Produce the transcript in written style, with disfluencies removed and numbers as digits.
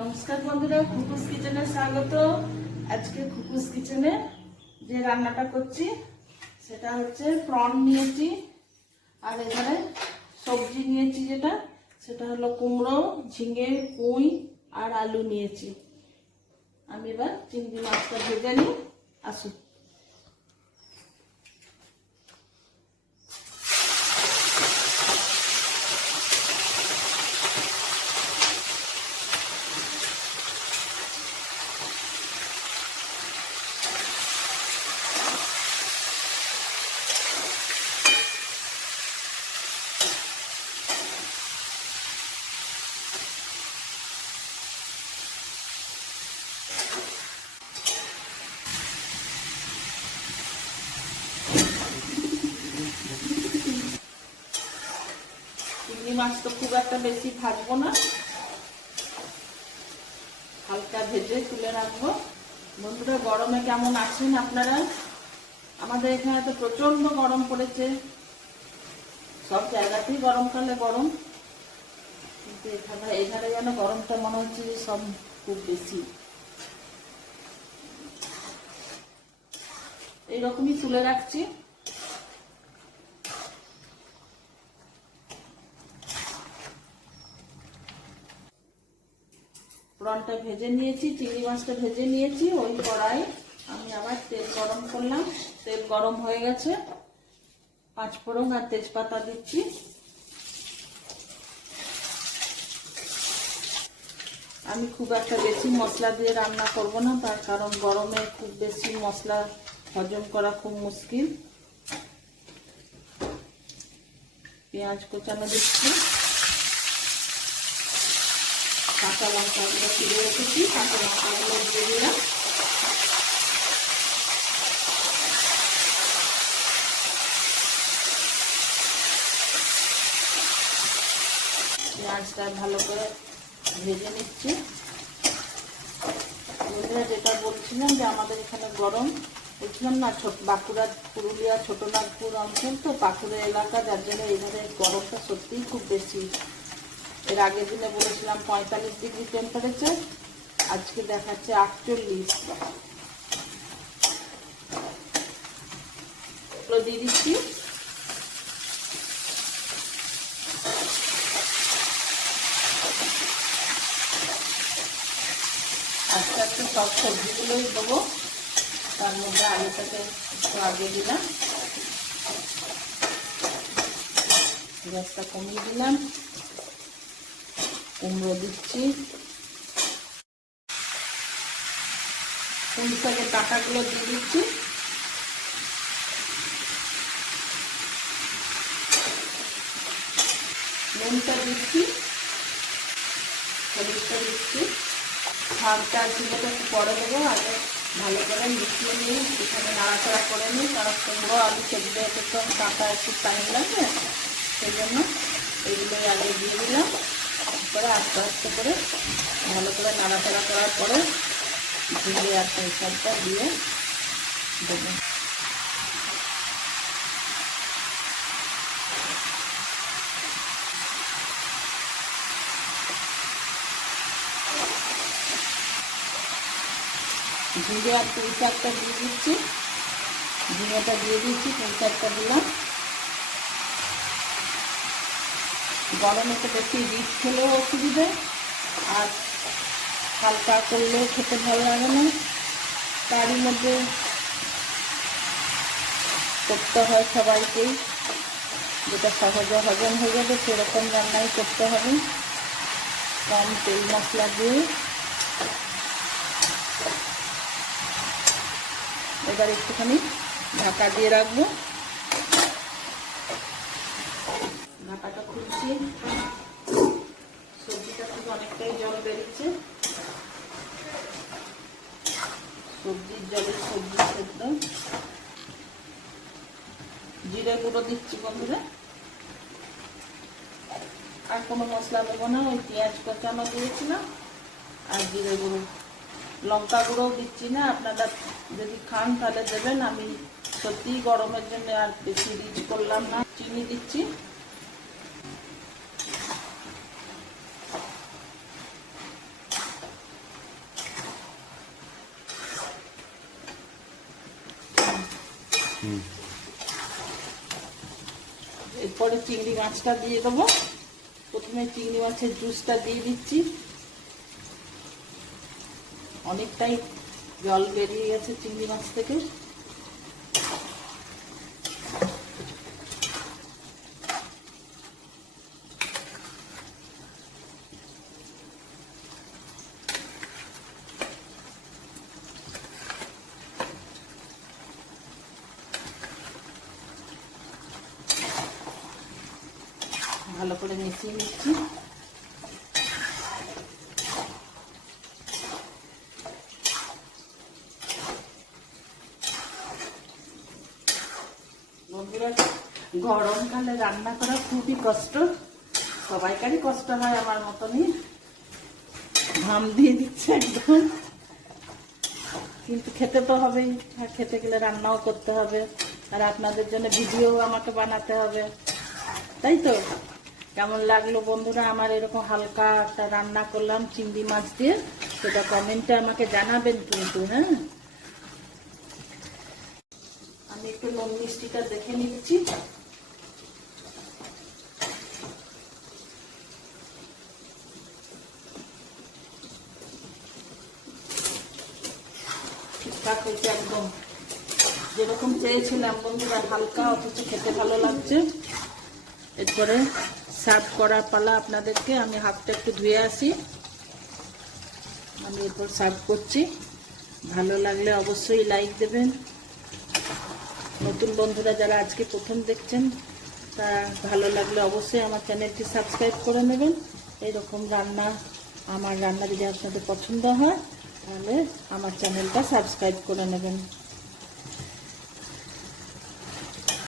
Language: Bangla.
নমস্কার বন্ধুরা, খুকুস কিচেনে স্বাগত। আজকে খুকুস কিচেনে যে রান্নাটা করছি সেটা হচ্ছে প্রন নিয়েছি, আর এখানে সবজি নিয়েছি সেটা হলো কুমড়ো, ঝিঙে, পুঁই আর আলু নিয়েছি। আমি এবার চিংড়ি মাছটা ভেজে নিই, আসুন। চিংড়ি মাছ তো খুব একটা বেশি ভাজবো না, হালকা ভেজে তুলে রাখবো। বন্ধুরা, গরমে কেমন আছেন আপনারা? আমাদের এখানে তো প্রচন্ড গরম পড়েছে, সব জায়গাতেই গরমকালে গরম, কিন্তু এখানে যেন গরমটা মনে হচ্ছে যে সব খুব বেশি। এইরকমই তুলে রাখছি। প্রনটা ভেজে নিয়েছি, চিংড়ি মাছটা ভেজে নিয়েছি। ওই কড়াই আমি আবার তেল গরম করলাম। তেল গরম হয়ে গেছে, পাঁচফোড়ন আর তেজপাতা দিচ্ছি। আমি খুব একটা বেশি মশলা দিয়ে রান্না করব না, তার কারণ গরমে খুব বেশি মশলা হজম করা খুব মুশকিল। পেঁয়াজ কোচানো দিচ্ছি, কাঁচা লঙ্কাগুলো তুলে রেখেছি, কাঁচা লঙ্কাগুলো দিয়ে দিলাম। পেঁয়াজটা ভালো করে ভেজে নিচ্ছি। বন্ধুরা, যেটা বলছিলাম যে আমাদের এখানে গরম, বলছিলাম না বাঁকুড়া, পুরুলিয়া, ছোটনাগপুর অঞ্চল তো পাকুড়া এলাকা, যার জন্য এইভাবে গরমটা সত্যিই খুব বেশি। এর আগের দিনে বলেছিলাম 45 ডিগ্রি টেম্পারেচার, আজকে দেখাচ্ছে 48। এগুলো দিয়ে দিচ্ছি। আস্তে আস্তে সব সবজিগুলোই দেবো, তার মধ্যে আলুটাকে একটু আগে দিলাম, গ্যাসটা কমিয়ে দিলাম। কুমড়ো দিচ্ছি, পুঁই শাকের কাঁটাগুলো দিয়ে দিচ্ছি। নুনটা দিচ্ছি, হলুদটা দিচ্ছি। শাকটা ঝিঙেটা একটু পরে দেবো, আগে ভালো করে মিশিয়ে নিই, এখানে নাড়াচাড়া করে নিই, কারণ কুমড়ো আলু সেদ্ধ হতে তো কাঁটা একটু টাইম লাগবে, সেই জন্য এগুলোই আগে দিয়ে দিলাম। তারপরে আস্তে আস্তে করে ভালো করে নাড়াচাড়া করার পরে ঝিঙে আর পুঁই শাকটা দিয়ে দেবো। ঝিঙে আর পুঁই শাকটা দিয়ে দিচ্ছি, ঝিঙেটা দিয়ে দিচ্ছি, পুঁই শাকটা দিলাম। গরমে তো বেশি রিচ খেলেও অসুবিধে, আর হালকা করলেও খেতে ভালো লাগে না। তারই মধ্যে করতে হয় সবাইকেই, যেটা সহজে হজম হয়ে যাবে সেরকম রান্নাই করতে হবে, কম তেল মশলা দিয়ে। এবার একটুখানি ঢাকা দিয়ে রাখবো। ঢাকাটা খুলছি, সবজিটা থেকে অনেকটাই জল বেরিয়েছে, সবজির জলে সবজি সেদ্ধ। জিরে গুঁড়ো দিচ্ছি বন্ধুরা, আর কোনো মশলা দেবো না, ওই পেঁয়াজ কোচানো দিয়েছিলাম আর জিরে গুঁড়ো। লঙ্কা গুঁড়োও দিচ্ছি না, আপনারা যদি খান তাহলে দেবেন। আমি সত্যিই গরমের জন্য আর বেশি রিচ করলাম না। চিনি দিচ্ছি, চিংড়ি মাছটা দিয়ে দেবো। প্রথমে চিংড়ি মাছের জুসটা দিয়ে দিচ্ছি। অনেকটাই জল বেরিয়ে গেছে চিংড়ি মাছ থেকে। ভালো করে মিশিয়ে নিচ্ছি। বন্ধুরা, গরমকালে রান্না করা খুবই কষ্ট, সবাইকারই কষ্ট হয়, আমার মতনই। ঘাম দিয়ে দিচ্ছে একদম, কিন্তু খেতে তো হবেই। আর খেতে গেলে রান্নাও করতে হবে, আর আপনাদের জন্য ভিডিও আমাকে বানাতে হবে, তাই তো? কেমন লাগলো বন্ধুরা আমার এরকম হালকা একটা রান্না করলাম চিংড়ি মাছ দিয়ে, সেটা কমেন্টে আমাকে জানাবেন কিন্তু। হ্যাঁ, আমি একটু নুন মিষ্টিটা দেখে নিচ্ছি। ঠিকঠাক হয়েছে একদম, যেরকম চেয়েছিলাম বন্ধুরা, হালকা অথচ খেতে ভালো লাগছে। এরপরে সার্ভ করার পালা আপনাদেরকে। আমি হাতটা একটু ধুয়ে আসি, আমি এরপর সার্ভ করছি। ভালো লাগলে অবশ্যই লাইক দেবেন। নতুন বন্ধুরা যারা আজকে প্রথম দেখছেন, তা ভালো লাগলে অবশ্যই আমার চ্যানেলটি সাবস্ক্রাইব করে নেবেন। এইরকম রান্না, আমার রান্না যদি আপনাদের পছন্দ হয় তাহলে আমার চ্যানেলটা সাবস্ক্রাইব করে নেবেন।